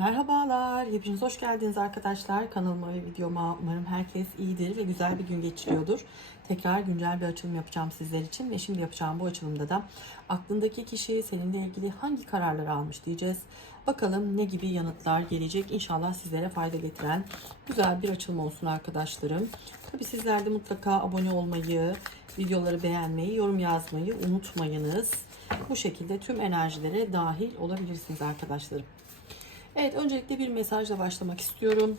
Merhabalar, hepiniz hoş geldiniz arkadaşlar. Kanalıma ve videoma umarım herkes iyidir ve güzel bir gün geçiriyordur. Tekrar güncel bir açılım yapacağım sizler için ve şimdi yapacağım bu açılımda da aklındaki kişi seninle ilgili hangi kararları almış diyeceğiz. Bakalım ne gibi yanıtlar gelecek. İnşallah sizlere fayda getiren güzel bir açılım olsun arkadaşlarım. Tabi sizler de mutlaka abone olmayı, videoları beğenmeyi, yorum yazmayı unutmayınız. Bu şekilde tüm enerjilere dahil olabilirsiniz arkadaşlarım. Evet öncelikle bir mesajla başlamak istiyorum.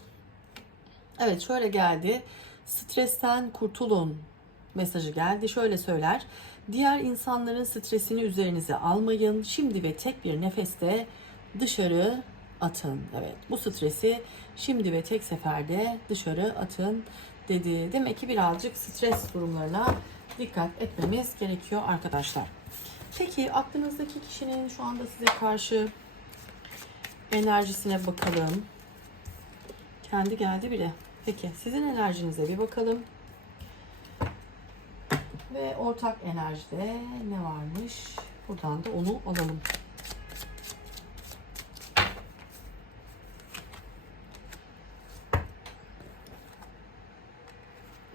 Evet şöyle geldi. Stresten kurtulun mesajı geldi. Şöyle söyler. Diğer insanların stresini üzerinize almayın. Şimdi ve tek bir nefeste dışarı atın. Evet bu stresi şimdi ve tek seferde dışarı atın dedi. Demek ki birazcık stres durumlarına dikkat etmemiz gerekiyor arkadaşlar. Peki aklınızdaki kişinin şu anda size karşı enerjisine bakalım. Kendi geldi bile. Peki sizin enerjinize bir bakalım. Ve ortak enerjide ne varmış? Buradan da onu alalım.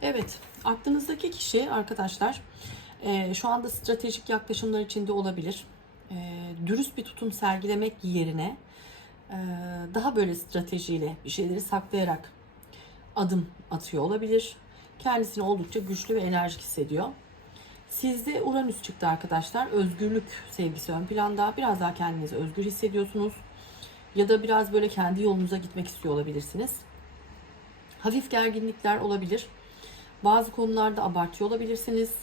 Evet, aklınızdaki kişi arkadaşlar e, şu anda stratejik yaklaşımlar içinde olabilir. E, dürüst bir tutum sergilemek yerine daha böyle stratejiyle bir şeyleri saklayarak adım atıyor olabilir. Kendisini oldukça güçlü ve enerjik hissediyor. Sizde Uranüs çıktı arkadaşlar. Özgürlük sevgisi ön planda. Biraz daha kendinizi özgür hissediyorsunuz. Ya da biraz böyle kendi yolunuza gitmek istiyor olabilirsiniz. Hafif gerginlikler olabilir. Bazı konularda abartıyor olabilirsiniz.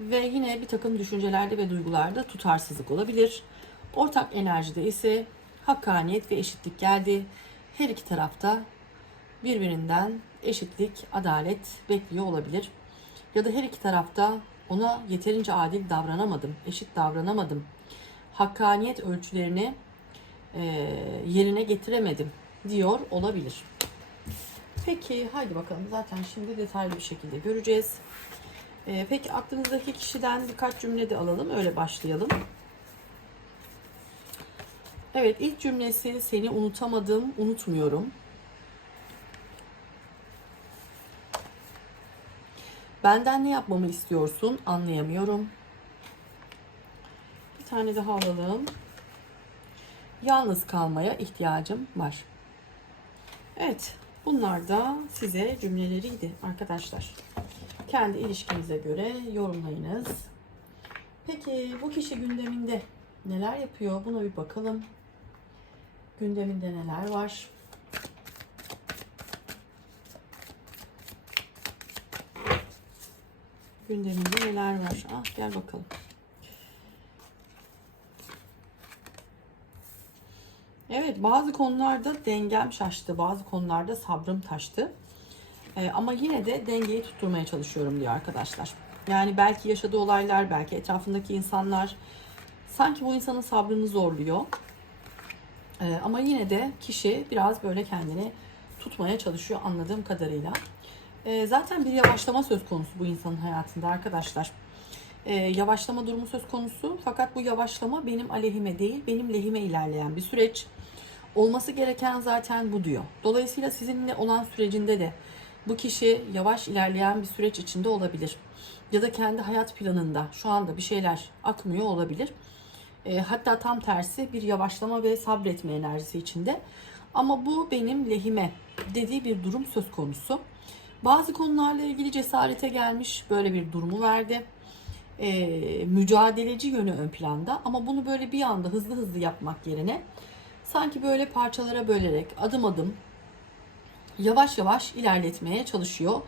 Ve yine bir takım düşüncelerde ve duygularda tutarsızlık olabilir. Ortak enerjide ise hakkaniyet ve eşitlik geldi. Her iki tarafta birbirinden eşitlik, adalet bekliyor olabilir. Ya da her iki tarafta ona yeterince adil davranamadım, eşit davranamadım. Hakkaniyet ölçülerini e, yerine getiremedim diyor olabilir. Peki haydi bakalım zaten şimdi detaylı bir şekilde göreceğiz. E, peki aklınızdaki kişiden birkaç cümle de alalım öyle başlayalım. Evet ilk cümlesi seni unutamadım, unutmuyorum. Benden ne yapmamı istiyorsun anlayamıyorum. Bir tane daha alalım. Yalnız kalmaya ihtiyacım var. Evet bunlar da size cümleleriydi arkadaşlar. Kendi ilişkinize göre yorumlayınız. Peki bu kişi gündeminde neler yapıyor? Buna bir bakalım. Gündeminde neler var? Gündeminde neler var? Ah gel bakalım. Evet bazı konularda dengem şaştı. Bazı konularda sabrım taştı. Ee, ama yine de dengeyi tutturmaya çalışıyorum diyor arkadaşlar. Yani belki yaşadığı olaylar, belki etrafındaki insanlar sanki bu insanın sabrını zorluyor. Ee, ama yine de kişi biraz böyle kendini tutmaya çalışıyor anladığım kadarıyla. Ee, zaten bir yavaşlama söz konusu bu insanın hayatında arkadaşlar. Ee, yavaşlama durumu söz konusu fakat bu yavaşlama benim aleyhime değil benim lehime ilerleyen bir süreç. Olması gereken zaten bu diyor. Dolayısıyla sizinle olan sürecinde de bu kişi yavaş ilerleyen bir süreç içinde olabilir. Ya da kendi hayat planında şu anda bir şeyler akmıyor olabilir. E, hatta tam tersi bir yavaşlama ve sabretme enerjisi içinde. Ama bu benim lehime dediği bir durum söz konusu. Bazı konularla ilgili cesarete gelmiş böyle bir durumu verdi. E, mücadeleci yönü ön planda ama bunu böyle bir anda hızlı hızlı yapmak yerine sanki böyle parçalara bölerek adım adım yavaş yavaş ilerletmeye çalışıyor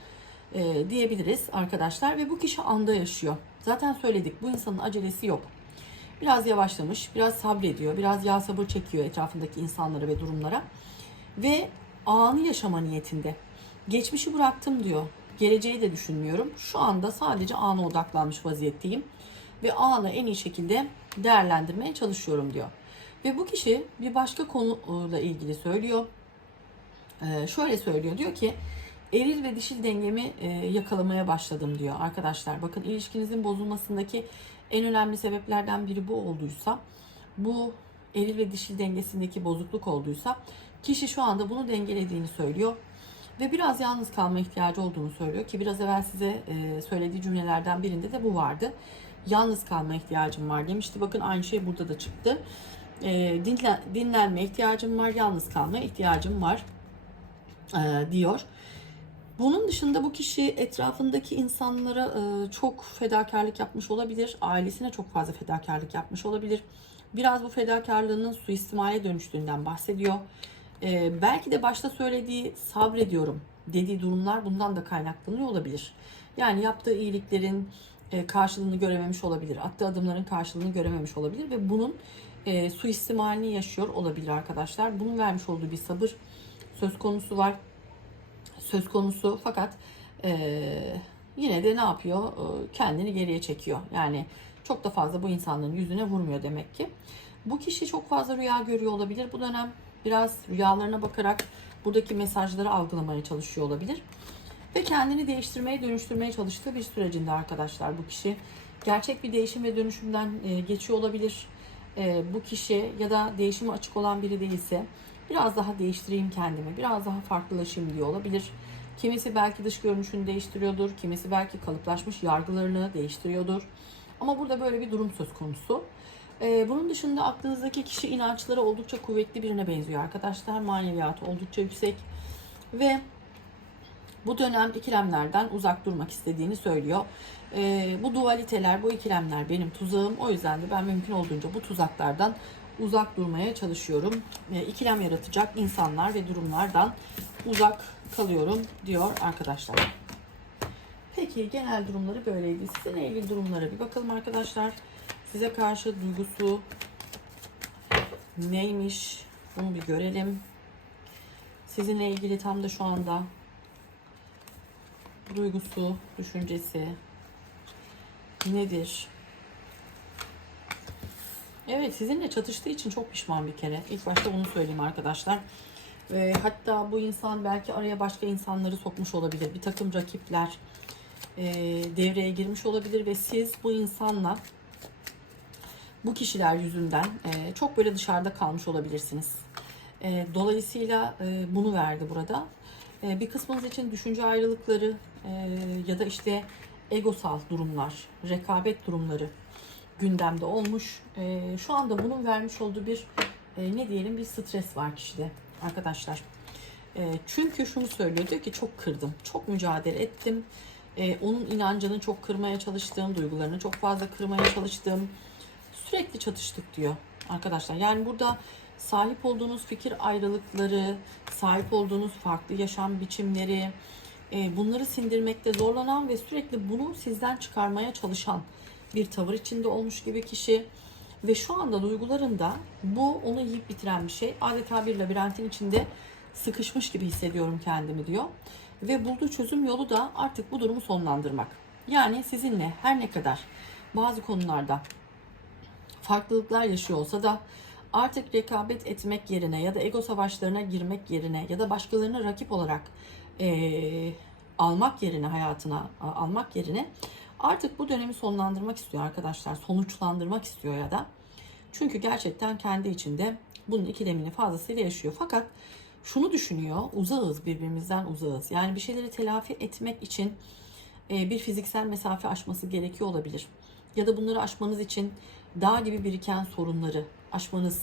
e, diyebiliriz arkadaşlar ve bu kişi anda yaşıyor. Zaten söyledik bu insanın acelesi yok. Biraz yavaşlamış, biraz sabrediyor, biraz yağ sabır çekiyor etrafındaki insanlara ve durumlara. Ve anı yaşama niyetinde. Geçmişi bıraktım diyor. Geleceği de düşünmüyorum. Şu anda sadece ana odaklanmış vaziyetteyim. Ve anı en iyi şekilde değerlendirmeye çalışıyorum diyor. Ve bu kişi bir başka konuyla ilgili söylüyor. Ee, şöyle söylüyor. Diyor ki eril ve dişil dengemi e, yakalamaya başladım diyor arkadaşlar. Bakın ilişkinizin bozulmasındaki en önemli sebeplerden biri bu olduysa bu eril ve dişil dengesindeki bozukluk olduysa kişi şu anda bunu dengelediğini söylüyor ve biraz yalnız kalma ihtiyacı olduğunu söylüyor ki biraz evvel size e, söylediği cümlelerden birinde de bu vardı. Yalnız kalma ihtiyacım var demişti. Bakın aynı şey burada da çıktı. E, dinlen, dinlenme ihtiyacım var, yalnız kalma ihtiyacım var e, diyor. Bunun dışında bu kişi etrafındaki insanlara e, çok fedakarlık yapmış olabilir. Ailesine çok fazla fedakarlık yapmış olabilir. Biraz bu fedakarlığının suistimale dönüştüğünden bahsediyor. E, belki de başta söylediği sabrediyorum dediği durumlar bundan da kaynaklanıyor olabilir. Yani yaptığı iyiliklerin e, karşılığını görememiş olabilir. Attığı adımların karşılığını görememiş olabilir ve bunun suistimalini yaşıyor olabilir arkadaşlar. Bunun vermiş olduğu bir sabır söz konusu var söz konusu fakat e, yine de ne yapıyor? E, kendini geriye çekiyor. Yani çok da fazla bu insanların yüzüne vurmuyor demek ki. Bu kişi çok fazla rüya görüyor olabilir. Bu dönem biraz rüyalarına bakarak buradaki mesajları algılamaya çalışıyor olabilir. Ve kendini değiştirmeye, dönüştürmeye çalıştığı bir sürecinde arkadaşlar bu kişi. Gerçek bir değişim ve dönüşümden geçiyor olabilir. Bu kişi ya da değişime açık olan biri değilse biraz daha değiştireyim kendimi, biraz daha farklılaşayım diyor olabilir. Kimisi belki dış görünüşünü değiştiriyordur, kimisi belki kalıplaşmış yargılarını değiştiriyordur. Ama burada böyle bir durum söz konusu. Ee, bunun dışında aklınızdaki kişi inançları oldukça kuvvetli birine benziyor arkadaşlar. Maneviyatı oldukça yüksek ve bu dönem ikilemlerden uzak durmak istediğini söylüyor. Ee, bu dualiteler, bu ikilemler benim tuzağım. O yüzden de ben mümkün olduğunca bu tuzaklardan uzak durmaya çalışıyorum. E, ikilem yaratacak insanlar ve durumlardan uzak kalıyorum diyor arkadaşlar. Peki genel durumları böyleydi. Sizinle ilgili durumlara bir bakalım arkadaşlar. Size karşı duygusu neymiş? Bunu bir görelim. Sizinle ilgili tam da şu anda duygusu, düşüncesi nedir? Evet sizinle çatıştığı için çok pişman bir kere. İlk başta bunu söyleyeyim arkadaşlar. Ve hatta bu insan belki araya başka insanları sokmuş olabilir. Bir takım rakipler e, devreye girmiş olabilir ve siz bu insanla bu kişiler yüzünden e, çok böyle dışarıda kalmış olabilirsiniz. E, dolayısıyla e, bunu verdi burada. E, bir kısmınız için düşünce ayrılıkları e, ya da işte egosal durumlar, rekabet durumları gündemde olmuş. E, şu anda bunun vermiş olduğu bir e, ne diyelim bir stres var kişide arkadaşlar. E, çünkü şunu söylüyor diyor ki çok kırdım, çok mücadele ettim. E, onun inancını çok kırmaya çalıştım, duygularını çok fazla kırmaya çalıştım. Sürekli çatıştık diyor arkadaşlar. Yani burada sahip olduğunuz fikir ayrılıkları, sahip olduğunuz farklı yaşam biçimleri, e, bunları sindirmekte zorlanan ve sürekli bunu sizden çıkarmaya çalışan bir tavır içinde olmuş gibi kişi ve şu anda duygularında bu onu yiyip bitiren bir şey. Adeta bir labirentin içinde sıkışmış gibi hissediyorum kendimi diyor. Ve bulduğu çözüm yolu da artık bu durumu sonlandırmak. Yani sizinle her ne kadar bazı konularda farklılıklar yaşıyor olsa da artık rekabet etmek yerine ya da ego savaşlarına girmek yerine ya da başkalarına rakip olarak e, almak yerine hayatına almak yerine Artık bu dönemi sonlandırmak istiyor arkadaşlar. Sonuçlandırmak istiyor ya da. Çünkü gerçekten kendi içinde bunun ikilemini fazlasıyla yaşıyor. Fakat şunu düşünüyor. Uzağız birbirimizden uzağız. Yani bir şeyleri telafi etmek için e, bir fiziksel mesafe aşması gerekiyor olabilir. Ya da bunları aşmanız için dağ gibi biriken sorunları aşmanız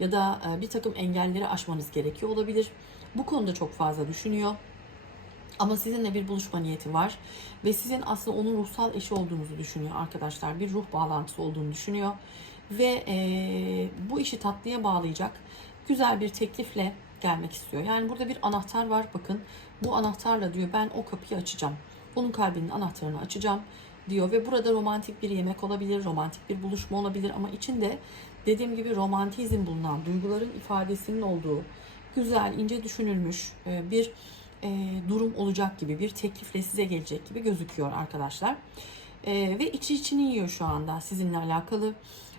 ya da e, bir takım engelleri aşmanız gerekiyor olabilir. Bu konuda çok fazla düşünüyor. Ama sizinle bir buluşma niyeti var. Ve sizin aslında onun ruhsal eşi olduğunuzu düşünüyor arkadaşlar. Bir ruh bağlantısı olduğunu düşünüyor. Ve e, bu işi tatlıya bağlayacak güzel bir teklifle gelmek istiyor. Yani burada bir anahtar var bakın. Bu anahtarla diyor ben o kapıyı açacağım. Onun kalbinin anahtarını açacağım diyor ve burada romantik bir yemek olabilir, romantik bir buluşma olabilir ama içinde dediğim gibi romantizm bulunan, duyguların ifadesinin olduğu güzel, ince düşünülmüş bir e, durum olacak gibi bir teklifle size gelecek gibi gözüküyor arkadaşlar. E, ve içi içini yiyor şu anda sizinle alakalı.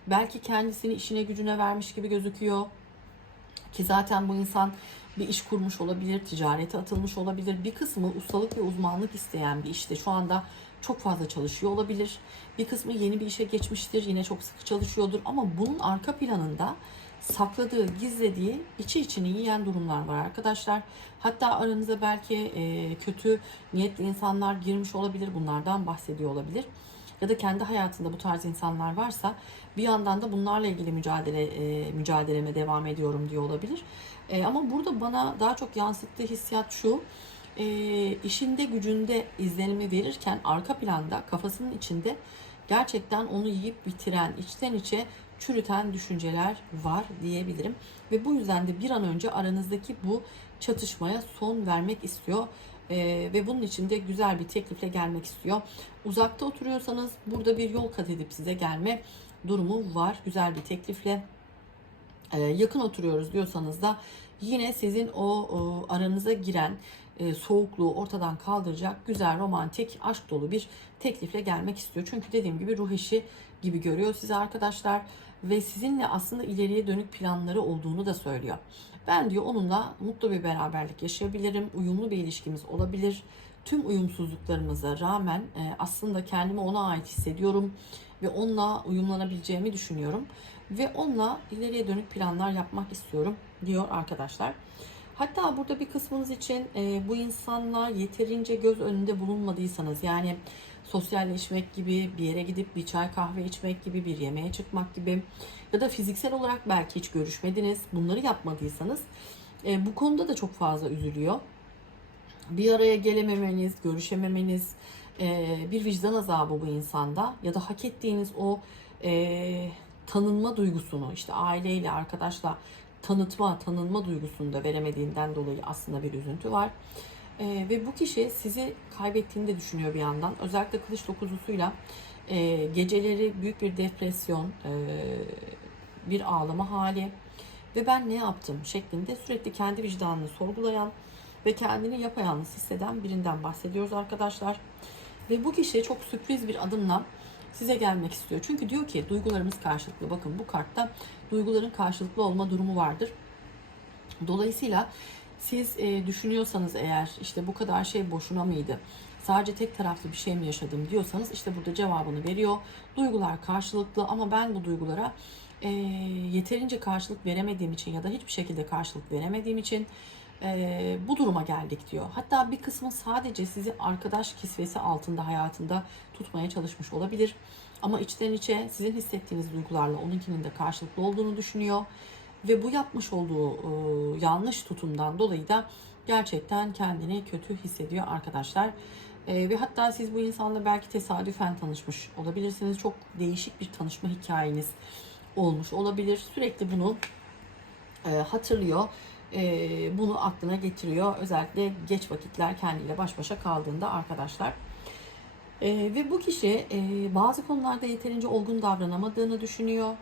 Belki kendisini işine gücüne vermiş gibi gözüküyor. Ki zaten bu insan bir iş kurmuş olabilir, ticarete atılmış olabilir. Bir kısmı ustalık ve uzmanlık isteyen bir işte şu anda çok fazla çalışıyor olabilir. Bir kısmı yeni bir işe geçmiştir, yine çok sıkı çalışıyordur ama bunun arka planında sakladığı, gizlediği, içi içini yiyen durumlar var arkadaşlar. Hatta aranıza belki e, kötü niyetli insanlar girmiş olabilir. Bunlardan bahsediyor olabilir. Ya da kendi hayatında bu tarz insanlar varsa bir yandan da bunlarla ilgili mücadele e, mücadeleme devam ediyorum diyor olabilir. E, ama burada bana daha çok yansıttığı hissiyat şu. E, işinde gücünde izlenimi verirken arka planda kafasının içinde gerçekten onu yiyip bitiren, içten içe çürüten düşünceler var diyebilirim. Ve bu yüzden de bir an önce aranızdaki bu çatışmaya son vermek istiyor. Ee, ve bunun için de güzel bir teklifle gelmek istiyor. Uzakta oturuyorsanız burada bir yol kat edip size gelme durumu var. Güzel bir teklifle. Ee, yakın oturuyoruz diyorsanız da yine sizin o, o aranıza giren e, soğukluğu ortadan kaldıracak güzel romantik aşk dolu bir teklifle gelmek istiyor. Çünkü dediğim gibi ruh işi gibi görüyor sizi arkadaşlar ve sizinle aslında ileriye dönük planları olduğunu da söylüyor. Ben diyor onunla mutlu bir beraberlik yaşayabilirim, uyumlu bir ilişkimiz olabilir. Tüm uyumsuzluklarımıza rağmen e, aslında kendimi ona ait hissediyorum ve onunla uyumlanabileceğimi düşünüyorum ve onunla ileriye dönük planlar yapmak istiyorum diyor arkadaşlar. Hatta burada bir kısmınız için e, bu insanlar yeterince göz önünde bulunmadıysanız yani sosyalleşmek gibi, bir yere gidip bir çay kahve içmek gibi, bir yemeğe çıkmak gibi ya da fiziksel olarak belki hiç görüşmediniz. Bunları yapmadıysanız e, bu konuda da çok fazla üzülüyor. Bir araya gelememeniz, görüşememeniz, e, bir vicdan azabı bu insanda ya da hak ettiğiniz o e, tanınma duygusunu işte aileyle, arkadaşla tanıtma, tanınma duygusunu da veremediğinden dolayı aslında bir üzüntü var. E, ve bu kişi sizi kaybettiğini de düşünüyor bir yandan. Özellikle kılıç dokuzusuyla e, geceleri büyük bir depresyon, e, bir ağlama hali ve ben ne yaptım şeklinde sürekli kendi vicdanını sorgulayan ve kendini yapayalnız hisseden birinden bahsediyoruz arkadaşlar. Ve bu kişi çok sürpriz bir adımla size gelmek istiyor. Çünkü diyor ki duygularımız karşılıklı. Bakın bu kartta duyguların karşılıklı olma durumu vardır. Dolayısıyla siz e, düşünüyorsanız eğer işte bu kadar şey boşuna mıydı? Sadece tek taraflı bir şey mi yaşadım diyorsanız işte burada cevabını veriyor. Duygular karşılıklı ama ben bu duygulara e, yeterince karşılık veremediğim için ya da hiçbir şekilde karşılık veremediğim için bu duruma geldik diyor. Hatta bir kısmı sadece sizi arkadaş kisvesi altında hayatında tutmaya çalışmış olabilir. Ama içten içe sizin hissettiğiniz duygularla onunkinin de karşılıklı olduğunu düşünüyor. Ve bu yapmış olduğu e, yanlış tutumdan dolayı da gerçekten kendini kötü hissediyor arkadaşlar. E, ve hatta siz bu insanla belki tesadüfen tanışmış olabilirsiniz. Çok değişik bir tanışma hikayeniz olmuş olabilir. Sürekli bunu e, hatırlıyor. E, bunu aklına getiriyor. Özellikle geç vakitler kendiyle baş başa kaldığında arkadaşlar. E, ve bu kişi e, bazı konularda yeterince olgun davranamadığını düşünüyor.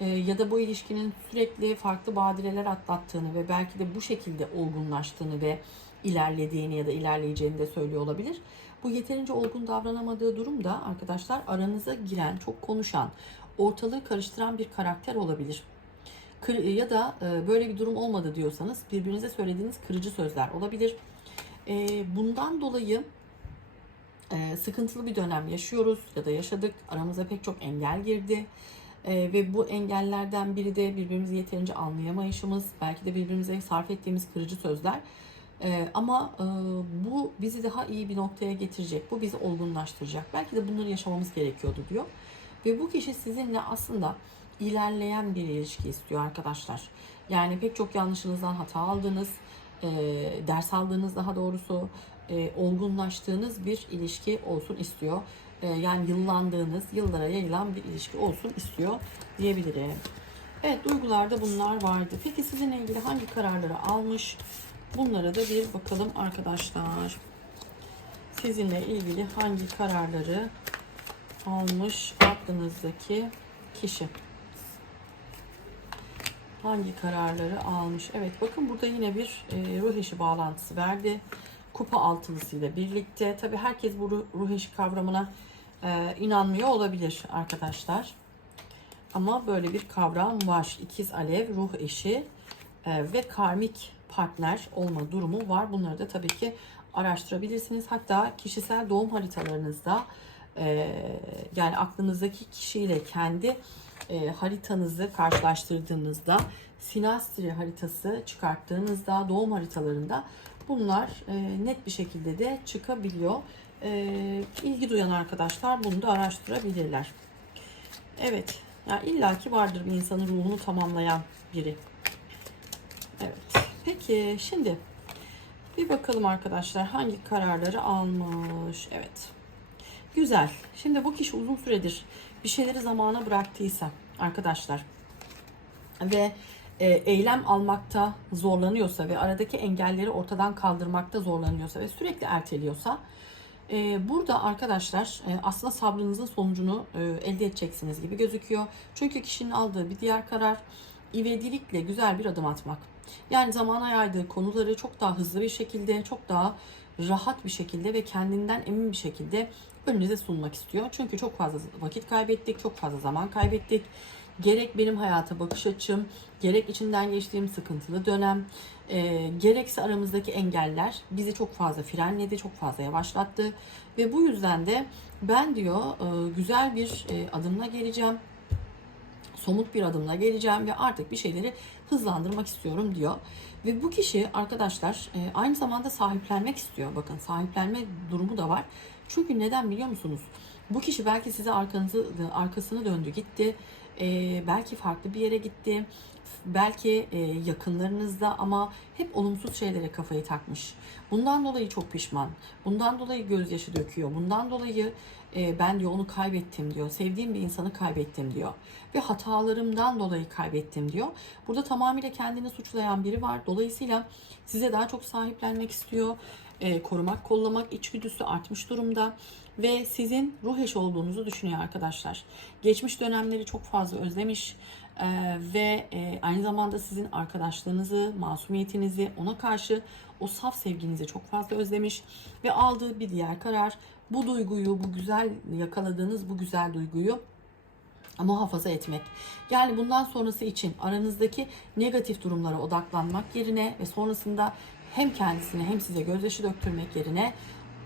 E, ya da bu ilişkinin sürekli farklı badireler atlattığını ve belki de bu şekilde olgunlaştığını ve ilerlediğini ya da ilerleyeceğini de söylüyor olabilir. Bu yeterince olgun davranamadığı durumda arkadaşlar aranıza giren, çok konuşan, ortalığı karıştıran bir karakter olabilir. Ya da e, böyle bir durum olmadı diyorsanız birbirinize söylediğiniz kırıcı sözler olabilir. E, Bundan dolayı e, sıkıntılı bir dönem yaşıyoruz ya da yaşadık. Aramıza pek çok engel girdi. Ve bu engellerden biri de birbirimizi yeterince anlayamayışımız, belki de birbirimize sarf ettiğimiz kırıcı sözler. Ama bu bizi daha iyi bir noktaya getirecek, bu bizi olgunlaştıracak. Belki de bunları yaşamamız gerekiyordu diyor. Ve bu kişi sizinle aslında ilerleyen bir ilişki istiyor arkadaşlar. Yani pek çok yanlışınızdan hata aldığınız, e, ders aldığınız daha doğrusu, e, olgunlaştığınız bir ilişki olsun istiyor. E, yani yıllandığınız, yıllara yayılan bir ilişki olsun istiyor diyebilirim. Evet duygularda bunlar vardı. Peki sizinle ilgili hangi kararları almış? Bunlara da bir bakalım arkadaşlar. Sizinle ilgili hangi kararları almış aklınızdaki kişi? Hangi kararları almış? Evet bakın burada yine bir e, ruh eşi bağlantısı verdi. Kupa altılısıyla birlikte. Tabi herkes bu ruh, eşi kavramına e, inanmıyor olabilir arkadaşlar. Ama böyle bir kavram var. İkiz alev, ruh eşi e, ve karmik partner olma durumu var. Bunları da tabii ki araştırabilirsiniz. Hatta kişisel doğum haritalarınızda e, yani aklınızdaki kişiyle kendi e, haritanızı karşılaştırdığınızda sinastri haritası çıkarttığınızda doğum haritalarında bunlar e, net bir şekilde de çıkabiliyor. E, ilgi duyan arkadaşlar bunu da araştırabilirler. Evet. Ya illaki vardır bir insanın ruhunu tamamlayan biri. Evet. Peki şimdi bir bakalım arkadaşlar hangi kararları almış. Evet. Güzel. Şimdi bu kişi uzun süredir bir şeyleri zamana bıraktıysa arkadaşlar ve e, eylem almakta zorlanıyorsa ve aradaki engelleri ortadan kaldırmakta zorlanıyorsa ve sürekli erteliyorsa e, burada arkadaşlar e, aslında sabrınızın sonucunu e, elde edeceksiniz gibi gözüküyor. Çünkü kişinin aldığı bir diğer karar ivedilikle güzel bir adım atmak. Yani zamana yaydığı konuları çok daha hızlı bir şekilde, çok daha rahat bir şekilde ve kendinden emin bir şekilde önünüze sunmak istiyor. Çünkü çok fazla vakit kaybettik, çok fazla zaman kaybettik. Gerek benim hayata bakış açım, gerek içinden geçtiğim sıkıntılı dönem, e, gerekse aramızdaki engeller bizi çok fazla frenledi, çok fazla yavaşlattı. Ve bu yüzden de ben diyor e, güzel bir e, adımla geleceğim somut bir adımla geleceğim ve artık bir şeyleri hızlandırmak istiyorum diyor. Ve bu kişi arkadaşlar e, aynı zamanda sahiplenmek istiyor. Bakın sahiplenme durumu da var. Çünkü neden biliyor musunuz? Bu kişi belki size arkanızı arkasını döndü gitti. E, belki farklı bir yere gitti. Belki e, yakınlarınızda ama hep olumsuz şeylere kafayı takmış. Bundan dolayı çok pişman. Bundan dolayı gözyaşı döküyor. Bundan dolayı e, ben diyor onu kaybettim diyor. Sevdiğim bir insanı kaybettim diyor. Ve hatalarımdan dolayı kaybettim diyor. Burada tamamıyla kendini suçlayan biri var. Dolayısıyla size daha çok sahiplenmek istiyor. E, korumak, kollamak içgüdüsü artmış durumda. Ve sizin ruh eşi olduğunuzu düşünüyor arkadaşlar. Geçmiş dönemleri çok fazla özlemiş. Ee, ve e, aynı zamanda sizin arkadaşlığınızı, masumiyetinizi, ona karşı o saf sevginizi çok fazla özlemiş ve aldığı bir diğer karar bu duyguyu, bu güzel yakaladığınız bu güzel duyguyu muhafaza etmek. Yani bundan sonrası için aranızdaki negatif durumlara odaklanmak yerine ve sonrasında hem kendisine hem size gözyaşı döktürmek yerine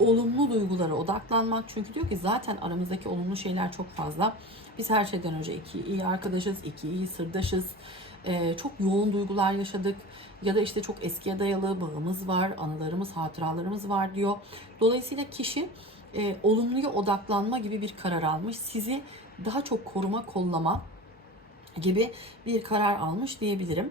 olumlu duygulara odaklanmak. Çünkü diyor ki zaten aramızdaki olumlu şeyler çok fazla. Biz her şeyden önce iki iyi arkadaşız, iki iyi sırdaşız. Ee, çok yoğun duygular yaşadık ya da işte çok eskiye dayalı bağımız var, anılarımız, hatıralarımız var diyor. Dolayısıyla kişi e, olumluya odaklanma gibi bir karar almış. Sizi daha çok koruma, kollama gibi bir karar almış diyebilirim.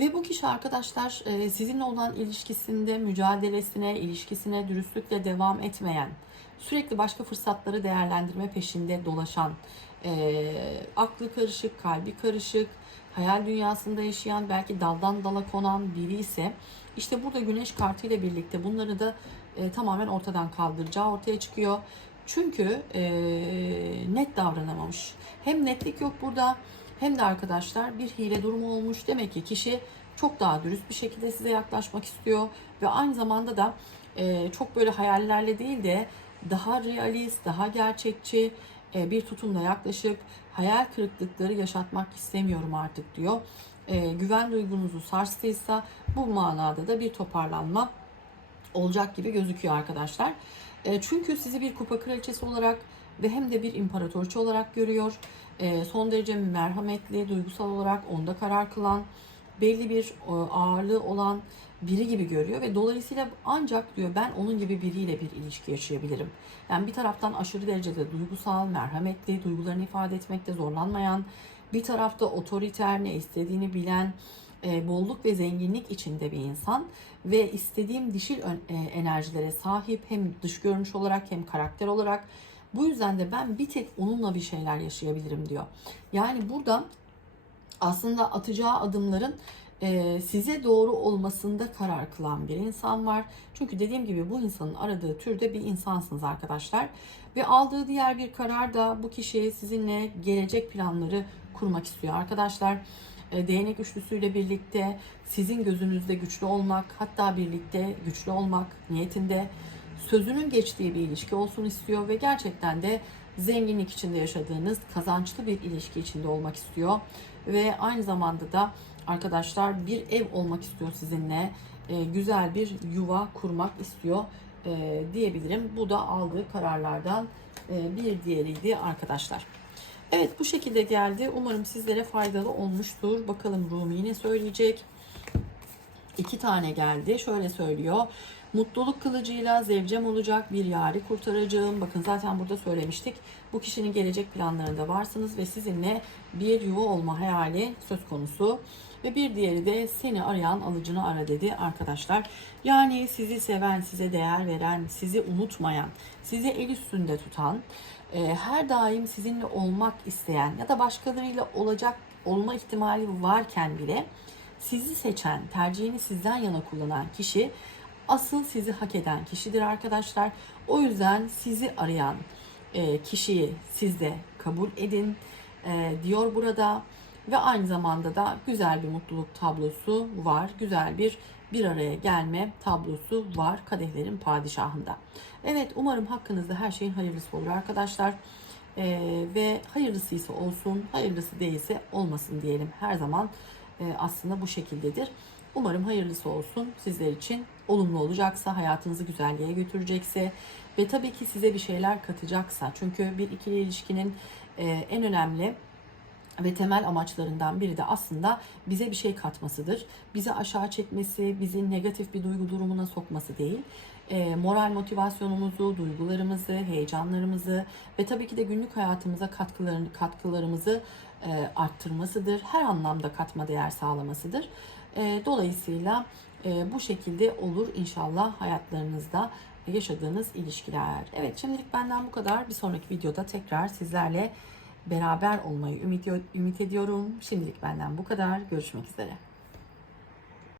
Ve bu kişi arkadaşlar e, sizinle olan ilişkisinde, mücadelesine, ilişkisine dürüstlükle devam etmeyen, sürekli başka fırsatları değerlendirme peşinde dolaşan, e, aklı karışık, kalbi karışık, hayal dünyasında yaşayan, belki daldan dala konan biri ise işte burada güneş kartı ile birlikte bunları da e, tamamen ortadan kaldıracağı ortaya çıkıyor. Çünkü e, net davranamamış. Hem netlik yok burada hem de arkadaşlar bir hile durumu olmuş. Demek ki kişi çok daha dürüst bir şekilde size yaklaşmak istiyor ve aynı zamanda da e, çok böyle hayallerle değil de daha realist, daha gerçekçi e, bir tutumla yaklaşıp hayal kırıklıkları yaşatmak istemiyorum artık diyor. E, güven duygunuzu sarstıysa bu manada da bir toparlanma olacak gibi gözüküyor arkadaşlar. E, çünkü sizi bir kupa kraliçesi olarak ve hem de bir imparatorçu olarak görüyor. E, son derece merhametli, duygusal olarak onda karar kılan, belli bir e, ağırlığı olan biri gibi görüyor ve dolayısıyla ancak diyor ben onun gibi biriyle bir ilişki yaşayabilirim. Yani bir taraftan aşırı derecede duygusal, merhametli, duygularını ifade etmekte zorlanmayan, bir tarafta otoriter, ne istediğini bilen, e, bolluk ve zenginlik içinde bir insan ve istediğim dişil e, enerjilere sahip hem dış görünüş olarak hem karakter olarak. Bu yüzden de ben bir tek onunla bir şeyler yaşayabilirim diyor. Yani burada aslında atacağı adımların e, size doğru olmasında karar kılan bir insan var. Çünkü dediğim gibi bu insanın aradığı türde bir insansınız arkadaşlar. Ve aldığı diğer bir karar da bu kişiye sizinle gelecek planları kurmak istiyor arkadaşlar. E, değnek üçlüsüyle birlikte sizin gözünüzde güçlü olmak, hatta birlikte güçlü olmak niyetinde sözünün geçtiği bir ilişki olsun istiyor ve gerçekten de zenginlik içinde yaşadığınız kazançlı bir ilişki içinde olmak istiyor ve aynı zamanda da arkadaşlar bir ev olmak istiyor sizinle e, güzel bir yuva kurmak istiyor e, diyebilirim. Bu da aldığı kararlardan e, bir diğeriydi arkadaşlar. Evet bu şekilde geldi. Umarım sizlere faydalı olmuştur. Bakalım Rumi ne söyleyecek? İki tane geldi. Şöyle söylüyor. Mutluluk kılıcıyla zevcem olacak bir yari kurtaracağım. Bakın zaten burada söylemiştik. Bu kişinin gelecek planlarında varsınız ve sizinle bir yuva olma hayali söz konusu. Ve bir diğeri de seni arayan alıcını ara dedi arkadaşlar. Yani sizi seven, size değer veren, sizi unutmayan, sizi el üstünde tutan, e, her daim sizinle olmak isteyen ya da başkalarıyla olacak olma ihtimali varken bile sizi seçen, tercihini sizden yana kullanan kişi asıl sizi hak eden kişidir arkadaşlar. O yüzden sizi arayan e, kişiyi siz de kabul edin e, diyor burada. Ve aynı zamanda da güzel bir mutluluk tablosu var. Güzel bir bir araya gelme tablosu var kadehlerin padişahında. Evet umarım hakkınızda her şeyin hayırlısı olur arkadaşlar. E, ve hayırlısıysa olsun, hayırlısı değilse olmasın diyelim. Her zaman e, aslında bu şekildedir. Umarım hayırlısı olsun sizler için. Olumlu olacaksa, hayatınızı güzelliğe götürecekse ve tabii ki size bir şeyler katacaksa. Çünkü bir ikili ilişkinin e, en önemli ve temel amaçlarından biri de aslında bize bir şey katmasıdır. Bizi aşağı çekmesi, bizi negatif bir duygu durumuna sokması değil. E, moral motivasyonumuzu, duygularımızı, heyecanlarımızı ve tabii ki de günlük hayatımıza katkılarını, katkılarımızı e, arttırmasıdır. Her anlamda katma değer sağlamasıdır. E, dolayısıyla e, bu şekilde olur inşallah hayatlarınızda yaşadığınız ilişkiler. Evet şimdilik benden bu kadar. Bir sonraki videoda tekrar sizlerle beraber olmayı ümit, ümit ediyorum. Şimdilik benden bu kadar. Görüşmek üzere.